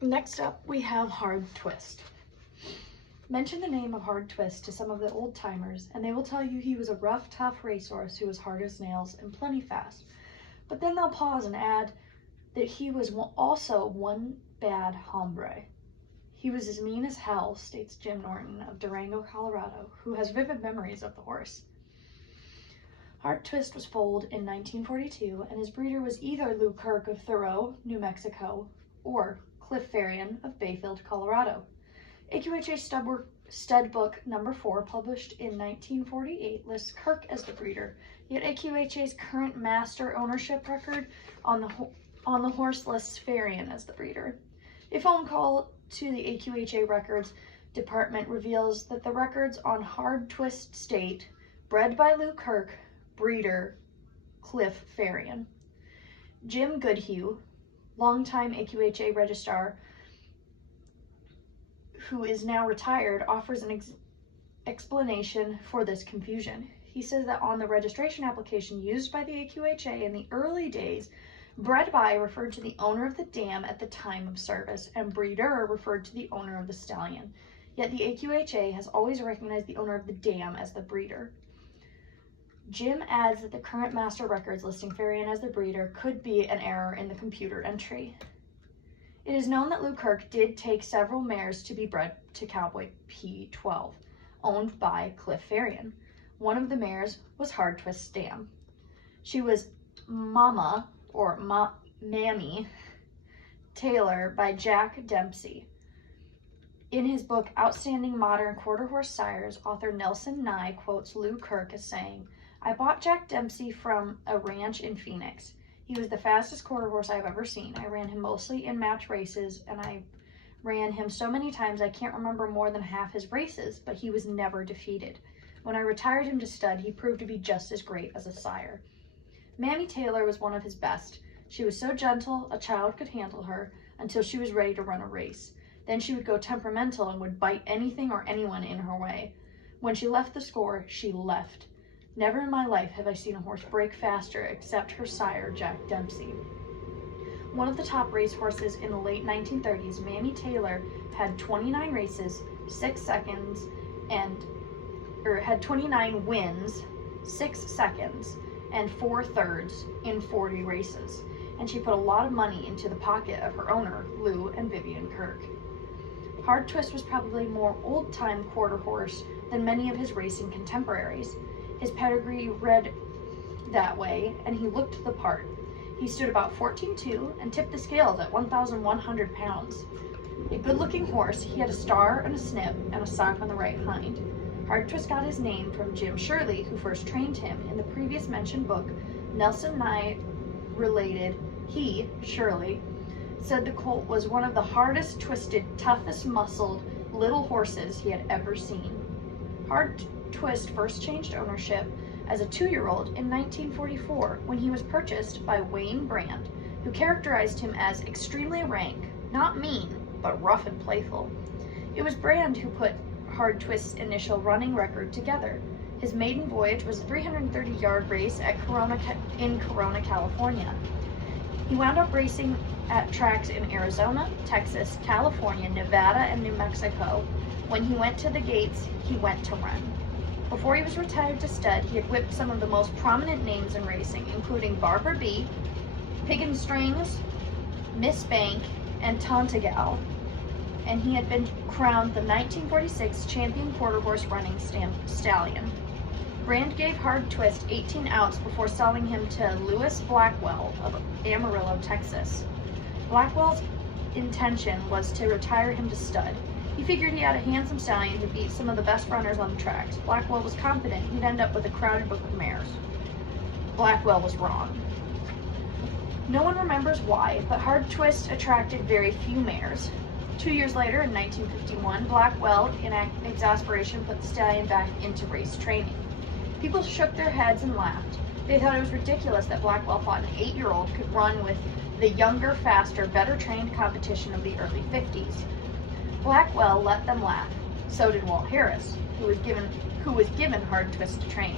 Next up, we have Hard Twist. Mention the name of Hard Twist to some of the old timers, and they will tell you he was a rough, tough racehorse who was hard as nails and plenty fast. But then they'll pause and add that he was also one bad hombre. He was as mean as hell, states Jim Norton of Durango, Colorado, who has vivid memories of the horse. Hard Twist was foaled in 1942, and his breeder was either Lou Kirk of Thoreau, New Mexico, or Cliff Farian of Bayfield, Colorado. AQHA Stud Book No. 4, published in 1948, lists Kirk as the breeder, yet AQHA's current master ownership record on the horse lists Farian as the breeder. A phone call to the AQHA Records Department reveals that the records on Hard Twist state, bred by Lou Kirk, breeder Cliff Farian. Jim Goodhue, longtime AQHA registrar, who is now retired, offers an explanation for this confusion. He says that on the registration application used by the AQHA in the early days, bred by referred to the owner of the dam at the time of service, and breeder referred to the owner of the stallion. Yet the AQHA has always recognized the owner of the dam as the breeder. Jim adds that the current master records listing Farian as the breeder could be an error in the computer entry. It is known that Lou Kirk did take several mares to be bred to Cowboy P12, owned by Cliff Farian. One of the mares was Hard Twist Dam. She was Mama, or Mammy, Taylor by Jack Dempsey. In his book, Outstanding Modern Quarter Horse Sires, author Nelson Nye quotes Lou Kirk as saying, "I bought Jack Dempsey from a ranch in Phoenix. He was the fastest quarter horse I've ever seen. I ran him mostly in match races, and I ran him so many times I can't remember more than half his races, but he was never defeated. When I retired him to stud, he proved to be just as great as a sire." Mammy Taylor was one of his best. She was so gentle, a child could handle her, until she was ready to run a race. Then she would go temperamental and would bite anything or anyone in her way. When she left the score, she left. Never in my life have I seen a horse break faster except her sire, Jack Dempsey. One of the top racehorses in the late 1930s, Mammy Taylor had 29 races, 6 seconds, had 29 wins, 6 seconds, and 4/3 in 40 races. And she put a lot of money into the pocket of her owner, Lou and Vivian Kirk. Hard Twist was probably more old-time quarter horse than many of his racing contemporaries. His pedigree read that way, and he looked the part. He stood about 14'2" and tipped the scales at 1,100 pounds. A good-looking horse, he had a star and a snip and a sock on the right hind. Hard Twist got his name from Jim Shirley, who first trained him. In the previous mentioned book, Nelson Nye related, he, Shirley, said the colt was one of the hardest twisted, toughest muscled little horses he had ever seen. Hard Twist first changed ownership as a 2-year-old in 1944 when he was purchased by Wayne Brand, who characterized him as extremely rank, not mean, but rough and playful. It was Brand who put Hard Twist's initial running record together. His maiden voyage was a 330-yard race at Corona, California. He wound up racing at tracks in Arizona, Texas, California, Nevada, and New Mexico. When he went to the gates, he went to run. Before he was retired to stud, he had whipped some of the most prominent names in racing, including Barbara B., Pig and Strings, Miss Bank, and Tontagal, and he had been crowned the 1946 champion quarter horse running stallion. Brand gave Hard Twist 18 outs before selling him to Lewis Blackwell of Amarillo, Texas. Blackwell's intention was to retire him to stud. He figured he had a handsome stallion to beat some of the best runners on the tracks. Blackwell was confident he'd end up with a crowded book of mares. Blackwell was wrong. No one remembers why, but Hard Twist attracted very few mares. 2 years later, in 1951, Blackwell, in exasperation, put the stallion back into race training. People shook their heads and laughed. They thought it was ridiculous that Blackwell thought an 8-year-old could run with the younger, faster, better-trained competition of the early 50s. Blackwell let them laugh. So did Walt Harris, who was given Hard Twist to train.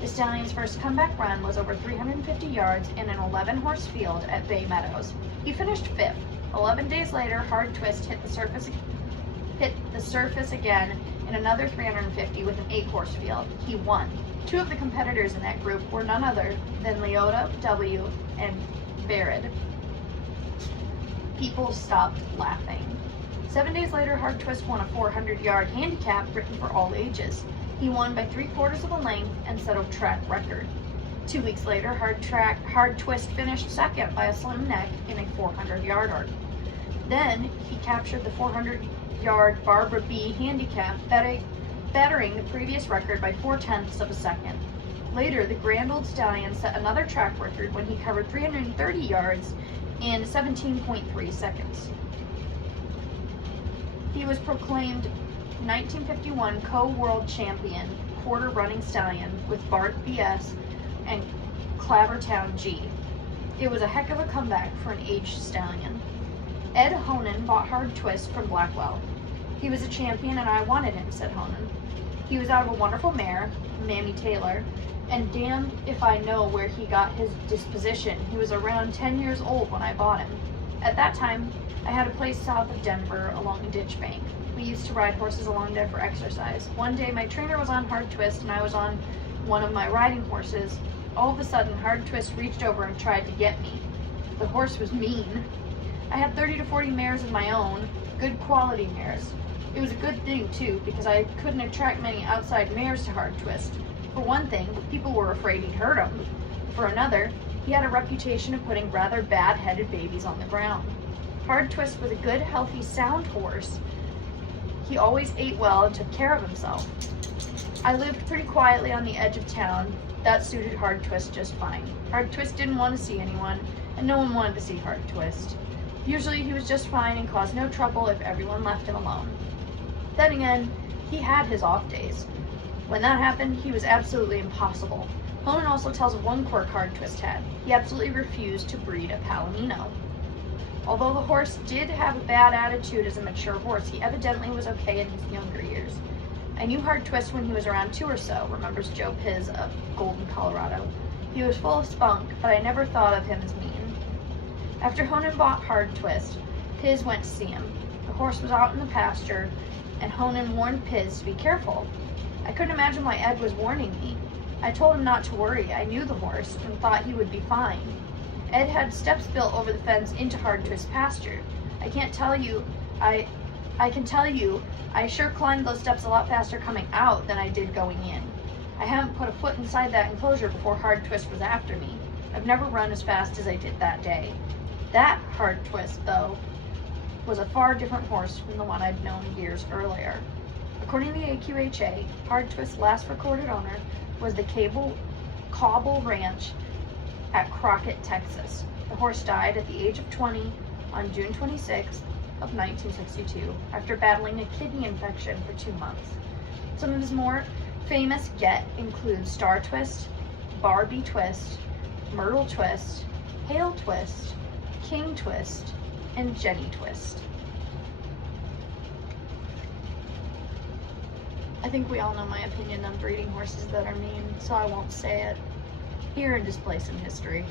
The stallion's first comeback run was over 350 yards in an 11-horse field at Bay Meadows. He finished 5th. 11 days later, Hard Twist hit the surface again in another 350 with an 8-horse field. He won. Two of the competitors in that group were none other than Leota W. and Barid. People stopped laughing. 7 days later, Hard Twist won a 400-yard handicap written for all ages. He won by 3/4 of a length and set a track record. 2 weeks later, Hard Twist finished second by a slim neck in a 400-yarder. Then he captured the 400-yard Barbara B handicap, bettering the previous record by 4/10 of a second. Later, the Grand Old Stallion set another track record when he covered 330 yards in 17.3 seconds. He was proclaimed 1951 co-world champion quarter running stallion with Bart BS and Clavertown G. It was a heck of a comeback for an aged stallion. Ed Honan bought Hard Twist from Blackwell. He was a champion and I wanted him, said Honan. He was out of a wonderful mare, Mammy Taylor, and damned if I know where he got his disposition. He was around 10 years old when I bought him. At that time, I had a place south of Denver along a ditch bank. We used to ride horses along there for exercise. One day, my trainer was on Hard Twist and I was on one of my riding horses. All of a sudden, Hard Twist reached over and tried to get me. The horse was mean. I had 30 to 40 mares of my own, good quality mares. It was a good thing, too, because I couldn't attract many outside mares to Hard Twist. For one thing, people were afraid he'd hurt them. For another, he had a reputation of putting rather bad-headed babies on the ground. Hard Twist was a good, healthy, sound horse. He always ate well and took care of himself. I lived pretty quietly on the edge of town. That suited Hard Twist just fine. Hard Twist didn't want to see anyone, and no one wanted to see Hard Twist. Usually he was just fine and caused no trouble if everyone left him alone. Then again, he had his off days. When that happened, he was absolutely impossible. Honan also tells of one quirk Hard Twist had. He absolutely refused to breed a Palomino. Although the horse did have a bad attitude as a mature horse, he evidently was okay in his younger years. I knew Hard Twist when he was around 2 or so, remembers Joe Piz of Golden, Colorado. He was full of spunk, but I never thought of him as mean. After Honan bought Hard Twist, Piz went to see him. The horse was out in the pasture, and Honan warned Piz to be careful. I couldn't imagine why Ed was warning me. I told him not to worry. I knew the horse and thought he would be fine. Ed had steps built over the fence into Hard Twist pasture. I can tell you, I sure climbed those steps a lot faster coming out than I did going in. I haven't put a foot inside that enclosure before Hard Twist was after me. I've never run as fast as I did that day. That Hard Twist, though, was a far different horse from the one I'd known years earlier. According to the AQHA, Hard Twist's last recorded owner was the Cobble Ranch at Crockett, Texas. The horse died at the age of 20 on June 26th of 1962 after battling a kidney infection for 2 months. Some of his more famous include Star Twist, Barbie Twist, Myrtle Twist, Hail Twist, King Twist, and Jenny Twist. I think we all know my opinion on breeding horses that are mean, so I won't say it here and display some history.